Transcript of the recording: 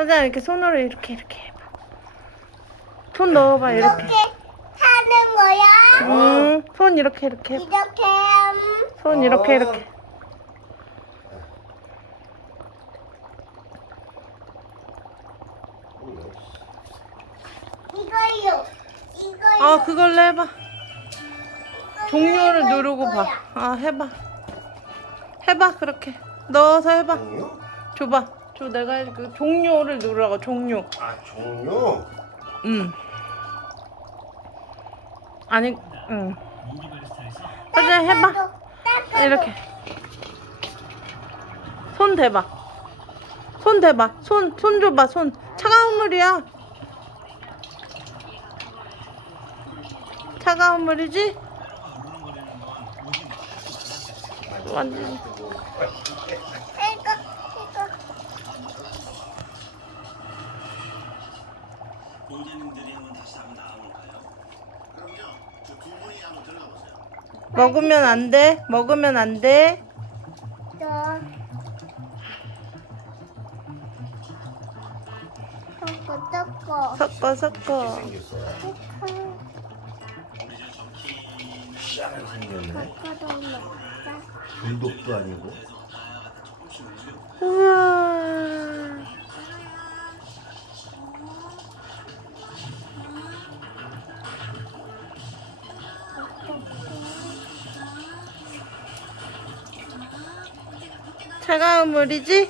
서자 이렇게 손으로 이렇게 이렇게 해봐. 손 넣어봐 이렇게. 이렇게 하는 거야? 응. 손 이렇게 이렇게. 해봐. 이렇게 음, 손 이렇게 이렇게. 이거요. 이거요. 아 그걸로 해봐. 이거요, 종료를 이거, 누르고 봐. 이거야. 아 해봐. 해봐 그렇게. 넣어서 해봐. 줘봐. 줘 내가 그 종료를 누르라고 종료. 아 종료? 응. 아니 응. 서자 해봐. 이렇게. 손 대봐. 손 대봐. 손, 손 줘봐. 손. 차가운 물이야. 차가운 물이지? 완전. 이거 이거 공자님들이 한번 다시 한번 나와볼까요? 그럼요. 저 두 분이 한번 들어가 보세요. 먹으면 안 돼. 먹으면 안 돼. 또 섞어 섞어 섞어, 섞어. 생겼어. 우리 저 정키 희한하게 생겼네. 섞어도 먹자 불독도 아니고. 우와. 차가운 물이지?